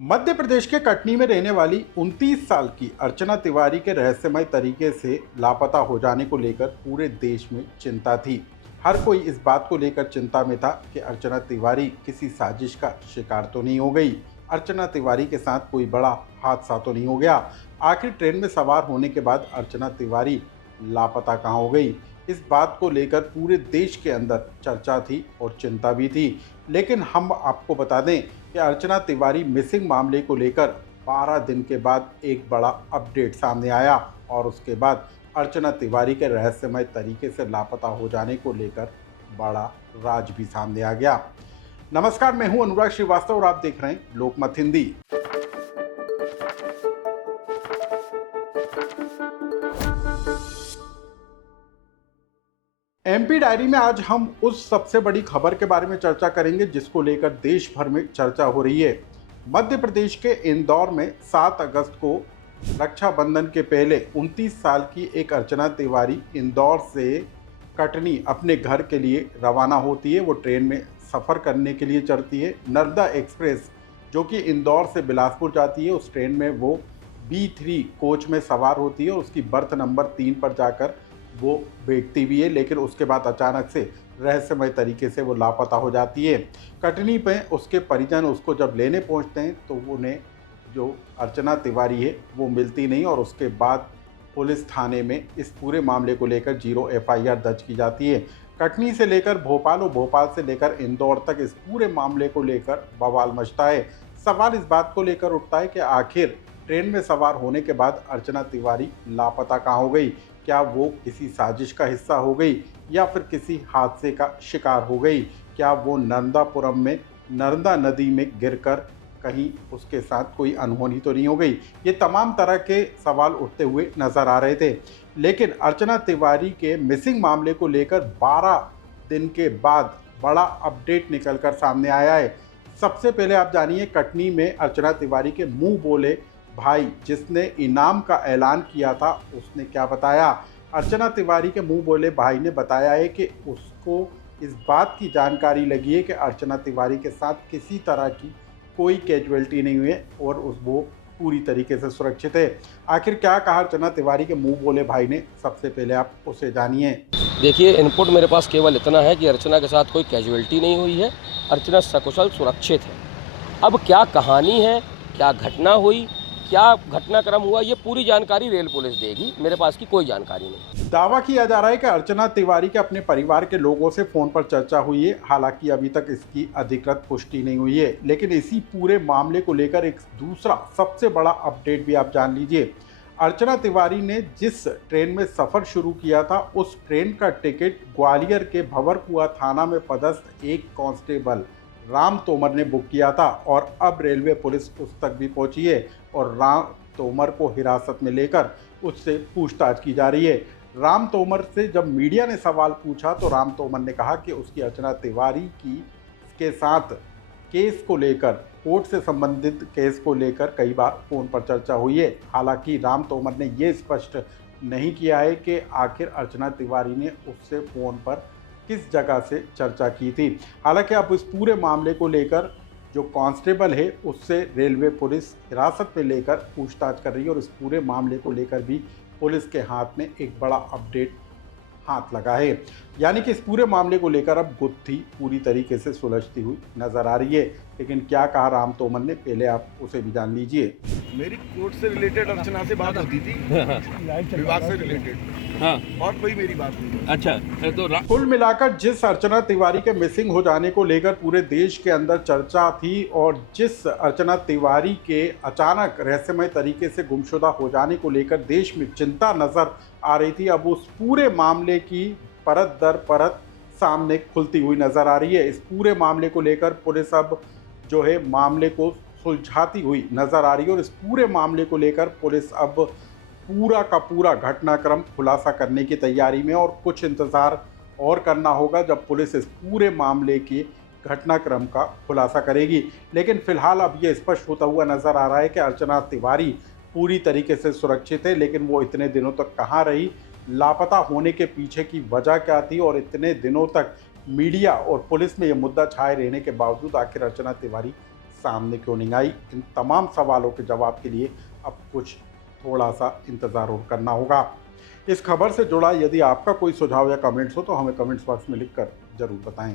मध्य प्रदेश के कटनी में रहने वाली 29 साल की अर्चना तिवारी के रहस्यमय तरीके से लापता हो जाने को लेकर पूरे देश में चिंता थी। हर कोई इस बात को लेकर चिंता में था कि अर्चना तिवारी किसी साजिश का शिकार तो नहीं हो गई, अर्चना तिवारी के साथ कोई बड़ा हादसा तो नहीं हो गया। आखिर ट्रेन में सवार होने के बाद अर्चना तिवारी लापता कहाँ हो गई, इस बात को लेकर पूरे देश के अंदर चर्चा थी और चिंता भी थी। लेकिन हम आपको बता दें कि अर्चना तिवारी मिसिंग मामले को लेकर 12 दिन के बाद एक बड़ा अपडेट सामने आया और उसके बाद अर्चना तिवारी के रहस्यमय तरीके से लापता हो जाने को लेकर बड़ा राज भी सामने आ गया। नमस्कार, मैं हूं अनुराग श्रीवास्तव और आप देख रहे हैं लोकमत हिंदी। एमपी डायरी में आज हम उस सबसे बड़ी खबर के बारे में चर्चा करेंगे जिसको लेकर देश भर में चर्चा हो रही है। मध्य प्रदेश के इंदौर में 7 अगस्त को रक्षाबंधन के पहले 29 साल की एक अर्चना तिवारी इंदौर से कटनी अपने घर के लिए रवाना होती है। वो ट्रेन में सफ़र करने के लिए चढ़ती है। नर्मदा एक्सप्रेस जो कि इंदौर से बिलासपुर जाती है, उस ट्रेन में वो B3 कोच में सवार होती है और उसकी बर्थ नंबर 3 पर जाकर वो बैठती भी है। लेकिन उसके बाद अचानक से रहस्यमय तरीके से वो लापता हो जाती है। कटनी पे उसके परिजन उसको जब लेने पहुंचते हैं तो उन्हें जो अर्चना तिवारी है वो मिलती नहीं और उसके बाद पुलिस थाने में इस पूरे मामले को लेकर 0 FIR दर्ज की जाती है। कटनी से लेकर भोपाल और भोपाल से लेकर इंदौर तक इस पूरे मामले को लेकर बवाल मचता है। सवाल इस बात को लेकर उठता है कि आखिर ट्रेन में सवार होने के बाद अर्चना तिवारी लापता कहाँ हो गई। क्या वो किसी साजिश का हिस्सा हो गई या फिर किसी हादसे का शिकार हो गई? क्या वो नर्मदापुरम में नर्मदा नदी में गिरकर कहीं उसके साथ कोई अनहोनी तो नहीं हो गई? ये तमाम तरह के सवाल उठते हुए नज़र आ रहे थे। लेकिन अर्चना तिवारी के मिसिंग मामले को लेकर 12 दिन के बाद बड़ा अपडेट निकलकर सामने आया है। सबसे पहले आप जानिए, कटनी में अर्चना तिवारी के मुंह बोले भाई जिसने इनाम का ऐलान किया था उसने क्या बताया। अर्चना तिवारी के मुंह बोले भाई ने बताया है कि उसको इस बात की जानकारी लगी है कि अर्चना तिवारी के साथ किसी तरह की कोई कैजुअलिटी नहीं हुई है और वो पूरी तरीके से सुरक्षित है। आखिर क्या कहा अर्चना तिवारी के मुंह बोले भाई ने, सबसे पहले आप उसे जानिए। देखिए, इनपुट मेरे पास केवल इतना है कि अर्चना के साथ कोई कैजुअलिटी नहीं हुई है, अर्चना सकुशल सुरक्षित है। अब क्या कहानी है, क्या घटना हुई, क्या घटनाक्रम हुआ, ये पूरी जानकारी रेल पुलिस देगी। मेरे पास की कोई जानकारी नहीं। दावा किया जा रहा है कि अर्चना तिवारी के अपने परिवार के लोगों से फोन पर चर्चा हुई है। हालांकि अभी तक इसकी अधिकृत पुष्टि नहीं हुई है। लेकिन इसी पूरे मामले को लेकर एक दूसरा सबसे बड़ा अपडेट भी आप जान लीजिए। अर्चना तिवारी ने जिस ट्रेन में सफ़र शुरू किया था उस ट्रेन का टिकट ग्वालियर के भंवरकुआ थाना में पदस्थ एक कांस्टेबल राम तोमर ने बुक किया था और अब रेलवे पुलिस उस तक भी पहुंची है और राम तोमर को हिरासत में लेकर उससे पूछताछ की जा रही है। राम तोमर से जब मीडिया ने सवाल पूछा तो राम तोमर ने कहा कि उसकी अर्चना तिवारी के साथ केस को लेकर, कोर्ट से संबंधित केस को लेकर कई बार फ़ोन पर चर्चा हुई है। हालांकि राम तोमर ने ये स्पष्ट नहीं किया है कि आखिर अर्चना तिवारी ने उससे फ़ोन पर किस जगह से चर्चा की थी। हालांकि अब इस पूरे मामले को लेकर जो कांस्टेबल है उससे रेलवे पुलिस हिरासत में लेकर पूछताछ कर रही है और इस पूरे मामले को लेकर भी पुलिस के हाथ में एक बड़ा अपडेट हाथ लगा है। यानी कि इस पूरे मामले को लेकर अब गुत्थी पूरी तरीके से सुलझती हुई नजर आ रही है। लेकिन क्या कहा राम तोमर ने, पहले आप उसे भी जान लीजिए। मेरी कोर्ट से रिलेटेड अर्चना से बात होती थी, विभाग से रिलेटेड, हाँ, और कोई मेरी बात नहीं। अच्छा, तो कुल मिलाकर जिस अर्चना तिवारी के मिसिंग हो जाने को लेकर पूरे देश के अंदर चर्चा थी और जिस अर्चना तिवारी के अचानक रहस्यमय तरीके से गुमशुदा हो जाने को लेकर देश में चिंता नजर आ रही थी, अब उस पूरे मामले की परत दर परत सामने खुलती हुई नजर आ रही है। इस पूरे मामले को लेकर पुलिस अब जो है मामले को सुलझाती हुई नजर आ रही है और इस पूरे मामले को लेकर पुलिस अब पूरा का पूरा घटनाक्रम खुलासा करने की तैयारी में और कुछ इंतज़ार और करना होगा जब पुलिस इस पूरे मामले के घटनाक्रम का खुलासा करेगी। लेकिन फिलहाल अब ये स्पष्ट होता हुआ नजर आ रहा है कि अर्चना तिवारी पूरी तरीके से सुरक्षित है। लेकिन वो इतने दिनों तक कहाँ रही, लापता होने के पीछे की वजह क्या थी और इतने दिनों तक मीडिया और पुलिस में ये मुद्दा छाए रहने के बावजूद आखिर अर्चना तिवारी सामने क्यों नहीं आई? इन तमाम सवालों के जवाब के लिए अब कुछ थोड़ा सा इंतज़ार और करना होगा। इस खबर से जुड़ा यदि आपका कोई सुझाव या कमेंट्स हो तो हमें कमेंट्स बॉक्स में लिखकर ज़रूर बताएं।